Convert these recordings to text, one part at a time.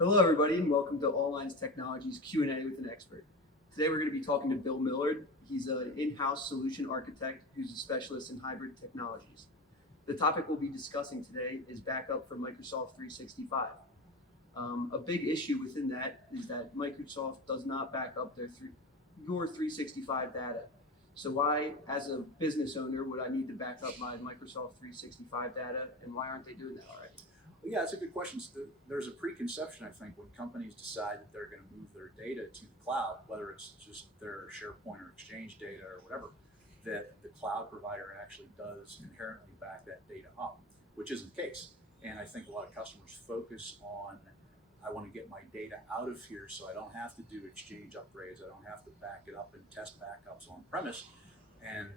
Hello, everybody, and welcome to All Lines Technologies Q&A with an expert. Today, we're going to be talking to Bill Millard. He's an in-house solution architect who's a specialist in hybrid technologies. The topic we'll be discussing today is backup for Microsoft 365. A big issue within that is that Microsoft does not back up your 365 data. So why, as a business owner, would I need to back up my Microsoft 365 data, and why aren't they doing that already? Well, yeah, that's a good question. There's a preconception, I think, when companies decide that they're going to move their data to the cloud, whether it's just their SharePoint or Exchange data or whatever, that the cloud provider actually does inherently back that data up, which isn't the case. And I think a lot of customers focus on, I want to get my data out of here so I don't have to do Exchange upgrades, I don't have to back it up and test backups on premise. And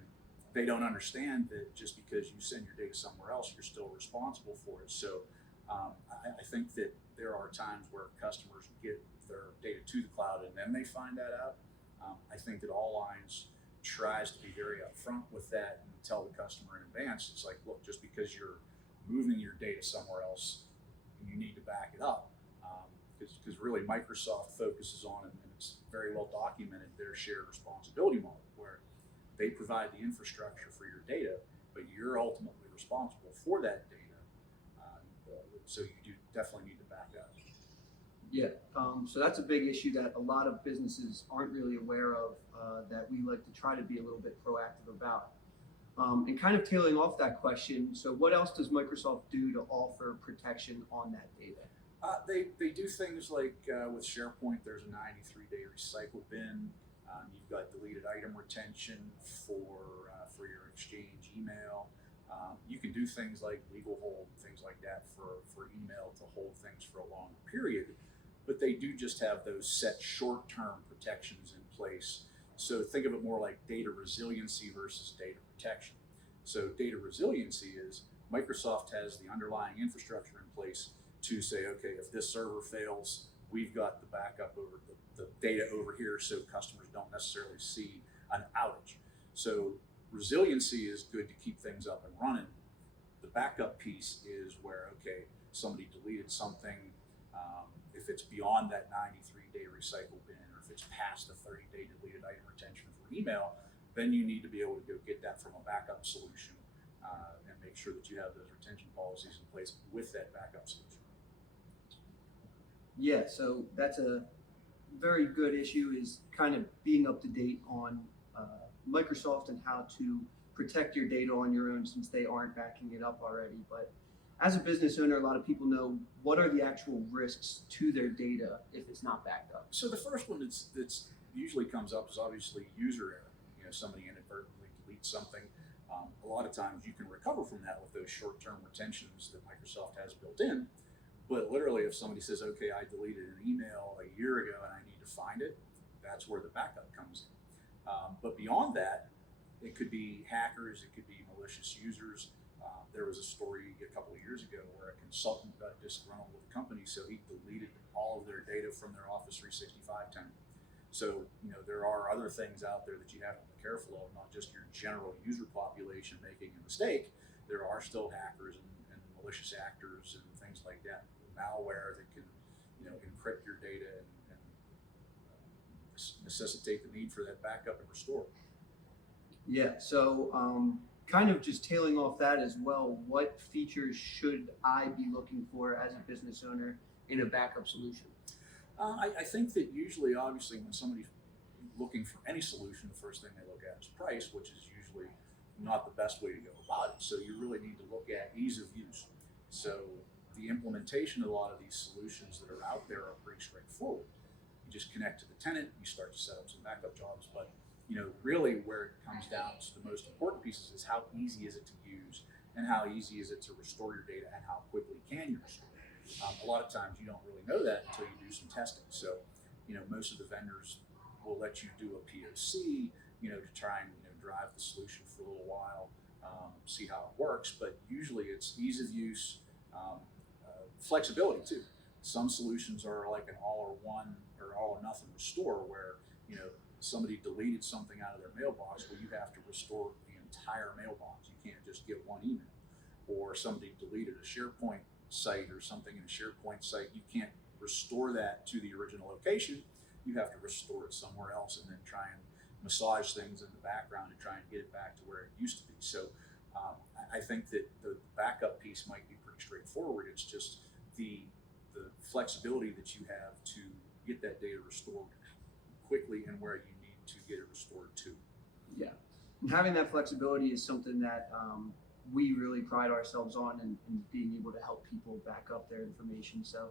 they don't understand that just because you send your data somewhere else, you're still responsible for it. So I think that there are times where customers get their data to the cloud and then they find that out. I think that All Lines tries to be very upfront with that and tell the customer in advance. It's like, look, just because you're moving your data somewhere else, you need to back it up. Because really Microsoft focuses on, and it's very well documented, their shared responsibility model, where they provide the infrastructure for your data, but you're ultimately responsible for that data. So you do definitely need to back up. Yeah, so that's a big issue that a lot of businesses aren't really aware of, that we like to try to be a little bit proactive about. And kind of tailing off that question, so what else does Microsoft do to offer protection on that data? They do things like with SharePoint, there's a 93-day recycle bin. You've got deleted item retention for your Exchange email. You can do things like legal hold, things like that for email to hold things for a longer period, but they do just have those set short-term protections in place. So think of it more like data resiliency versus data protection. So data resiliency is Microsoft has the underlying infrastructure in place to say, okay, if this server fails, we've got the backup over the data over here so customers don't necessarily see an outage. So resiliency is good to keep things up and running. The backup piece is where, okay, somebody deleted something, if it's beyond that 93-day recycle bin, or if it's past the 30-day deleted item retention for email, then you need to be able to go get that from a backup solution and make sure that you have those retention policies in place with that backup solution. Yeah, so that's a very good issue, is kind of being up to date on Microsoft and how to protect your data on your own, since they aren't backing it up already. But as a business owner, a lot of people know, what are the actual risks to their data if it's not backed up? So the first one that's usually comes up is obviously user error. Somebody inadvertently deletes something. A lot of times you can recover from that with those short-term retentions that Microsoft has built in. But literally, if somebody says, okay, I deleted an email a year ago and I need to find it, that's where the backup comes in. But beyond that, it could be hackers, it could be malicious users. There was a story a couple of years ago where a consultant got disgruntled with a company, so he deleted all of their data from their Office 365 tenant. So, there are other things out there that you have to be careful of, not just your general user population making a mistake. There are still hackers and malicious actors and things like that, malware that can, encrypt your data and necessitate the need for that backup and restore. Yeah, so kind of just tailing off that as well, what features should I be looking for as a business owner in a backup solution? I think that usually, obviously, when somebody's looking for any solution, the first thing they look at is price, which is usually not the best way to go about it. So you really need to look at ease of use. So the implementation of a lot of these solutions that are out there are pretty straightforward. You just connect to the tenant, you start to set up some backup jobs, but really where it comes down to the most important pieces is how easy is it to use, and how easy is it to restore your data, and how quickly can you restore it. A lot of times you don't really know that until you do some testing. So, most of the vendors will let you do a POC, to try and drive the solution for a little while, see how it works. But usually it's ease of use, flexibility too. Some solutions are like an all or one or all or nothing restore, where somebody deleted something out of their mailbox, well, you have to restore the entire mailbox. You can't just get one email. Or somebody deleted a SharePoint site or something in a SharePoint site, you can't restore that to the original location, you have to restore it somewhere else and then try and massage things in the background and try and get it back to where it used to be. So I think that the backup piece might be pretty straightforward. It's just the flexibility that you have to get that data restored quickly and where you need to get it restored to. Yeah, and having that flexibility is something that we really pride ourselves on, and being able to help people back up their information. So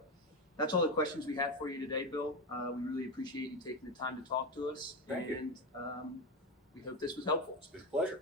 that's all the questions we had for you today, Bill. We really appreciate you taking the time to talk to us. Thank you. And we hope this was helpful. It's been a pleasure.